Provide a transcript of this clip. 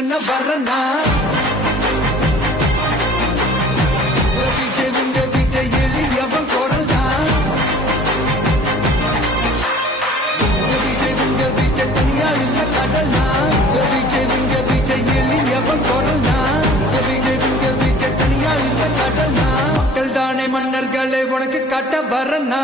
என்ன வரனா விஜய் உங்க விஜய் எளியவன் குரல் தான் விஜய் உங்க விஜய் தனியார் இல்ல கடல் தான் விஜய் உங்க விஜய் எளியவன் குரல் தான் விஜய் உங்க விஜய் தனியார் இல்ல கடல் தான் மக்கள் தானே மன்னர்களே உனக்கு காட்ட வரனா